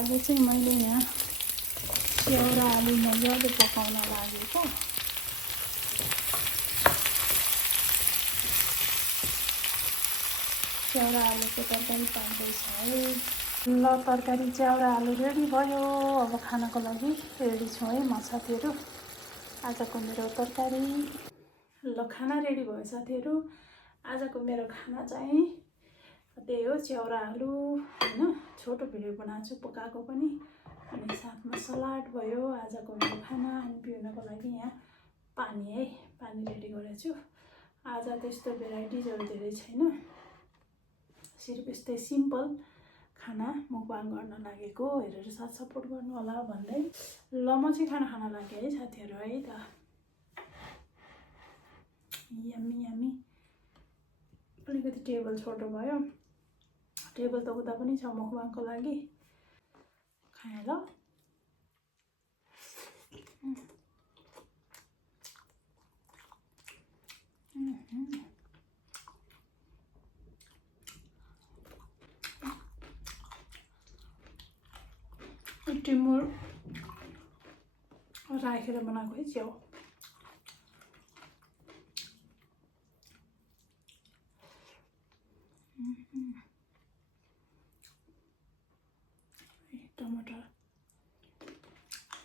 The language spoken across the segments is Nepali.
अहिले चाहिँ मैले यहाँ स्याउ र आलु मजाले पकाउन लागेको। स्याउ र आलुको तरकारी पाउँदैछ है। ल तरकारी च्याउ र आलु रेडी भयो। अब खानको लागि रेडी छु है म साथीहरू। आजको मेरो तरकारी ल खाना रेडी भयो साथीहरू। आजको मेरो खाना चाहिँ त्यही हो, च्याउ र आलु हैन। छोटो भिडियो बनाएको छु पकाएको पनि, अनि साथमा सलाड भयो। आजको मेरो खाना। अनि पिउनको लागि यहाँ पानी है, पानी रेडी गरेको छु। आज त्यस्तो भेराइटिजहरू धेरै छैन, सिर्फ यस्तै सिम्पल खाना मुकबाङ गर्न लागेको। हेरेर साथ सपोर्ट गर्नु होला भन्दै ल म चाहिँ खाना खान लागेँ है साथीहरू है त। Yummy yummy. अलिकति टेबल छोटो भयो, टेबल त उता पनि छ मुकबाङको लागि। खाएँ ल। टिमुर राखेर बनाएको है च्याउ। टमाटर,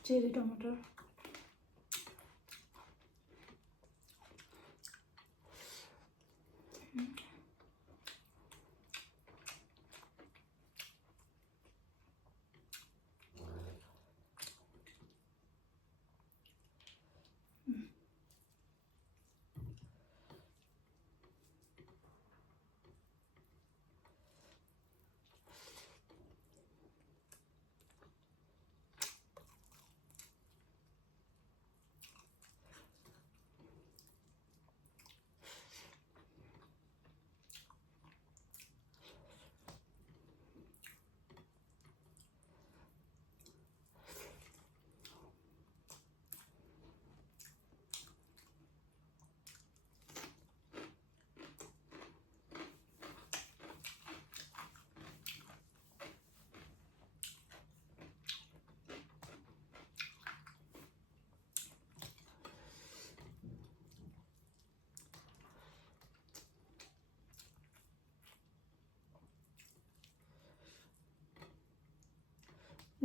चेरी टमाटर।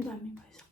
दामी भएछ।